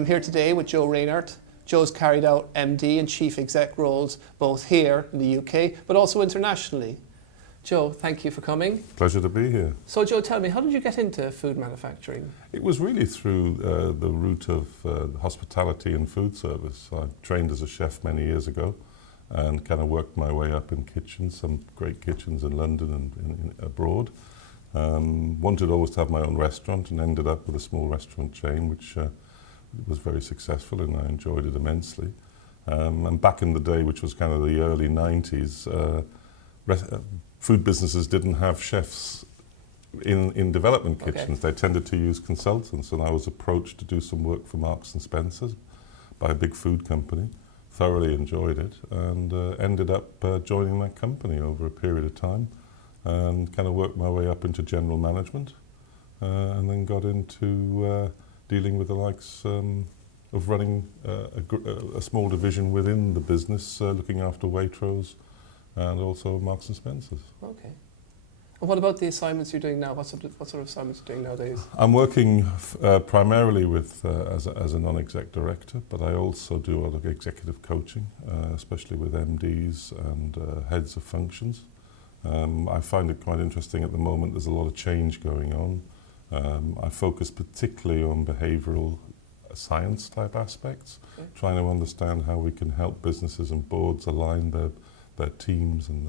I'm here today with Joe Reinert. Joe's carried out MD and Chief Exec roles both here in the UK, but also internationally. Joe, thank you for coming. Pleasure to be here. So Joe, tell me, how did you get into food manufacturing? It was really through the route of hospitality and food service. I trained as a chef many years ago and kind of worked my way up in kitchens, some great kitchens in London and abroad. Wanted always to have my own restaurant and ended up with a small restaurant chain which was very successful and I enjoyed it immensely. And back in the day, which was kind of the early 90s, food businesses didn't have chefs in development kitchens. Okay. They tended to use consultants, and I was approached to do some work for Marks and Spencer's by a big food company. Thoroughly enjoyed it and ended up joining that company over a period of time and kind of worked my way up into general management and then got into dealing with the likes of running a small division within the business, looking after Waitrose and also Marks and Spencer's. Okay. And what about the assignments you're doing now? What sort of assignments are you doing nowadays? I'm working primarily with as a non-exec director, but I also do a lot of executive coaching, especially with MDs and heads of functions. I find it quite interesting at the moment. There's a lot of change going on. I focus particularly on behavioural science type aspects, okay. Trying to understand how we can help businesses and boards align their teams and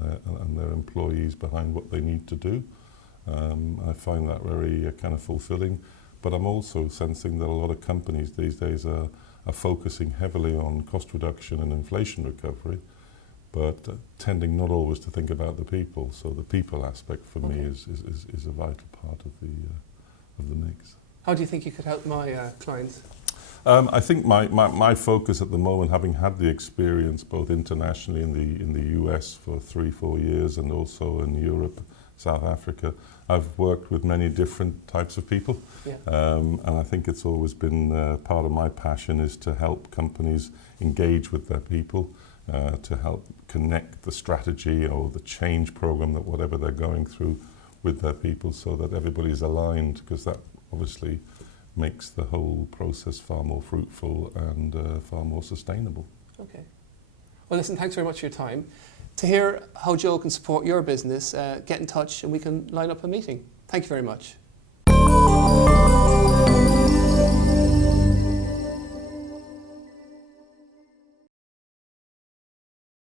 their employees behind what they need to do. I find that very kind of fulfilling, but I'm also sensing that a lot of companies these days are focusing heavily on cost reduction and inflation recovery, but tending not always to think about the people. So the people aspect for me is a vital part of the mix. How do you think you could help my clients? I think my focus at the moment, having had the experience both internationally in the US for 3-4 years and also in Europe, South Africa, I've worked with many different types of people. Yeah. And I think it's always been part of my passion is to help companies engage with their people, to help connect the strategy or the change program, that whatever they're going through with their people, so that everybody's aligned, because that obviously makes the whole process far more fruitful and far more sustainable. Okay. Well, listen, thanks very much for your time. To hear how Joe can support your business, get in touch and we can line up a meeting. Thank you very much.